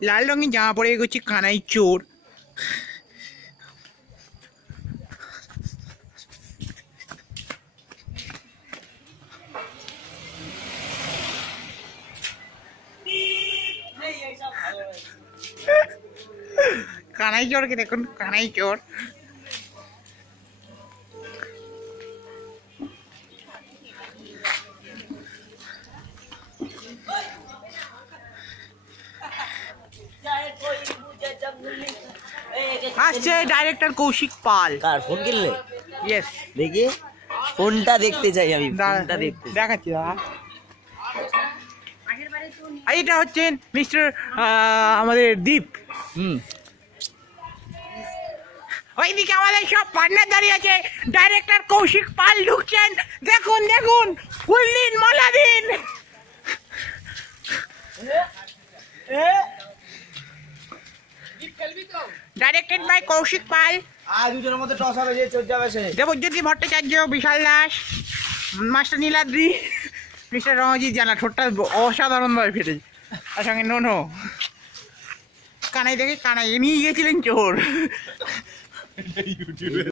লাল রঙের জামা পরে এগোচ্ছে কানাই চোর। কানাই চোরকে দেখুন, কানাই চোর। আসছে ডাইরেক্টর কৌশিক পাল। কার ফোন কিনলে? ইয়েস, দেখি ফোনটা দেখতে চাই আমি, ফোনটা দেখতে দেখাচ্ছি দাদা। এটা হচ্ছেন মিস্টার আমাদের দীপ। ওইদিকে আমাদের সব পার্টনার দাঁড়িয়ে আছে। ডাইরেক্টর কৌশিক পাল ঢুকছেন, দেখুন দেখুন, ফুল দিন মালা দিন। ডাইরেক্টেড বাই কৌশিক পাল। আর দুজনের মধ্যে টস হবে, যে চোর যাবে সে। দেবজ্যোতি ভট্টাচার্য, বিশাল দাস, মাস্টার নীলাদ্রি, মিস্টার রণজিৎ জানা। ঠোঁটটা অসাধারণভাবে ফেটেছে। তার সঙ্গে নোনো। কানাই দেখে কানাই নিয়ে গেছিলেন চোর।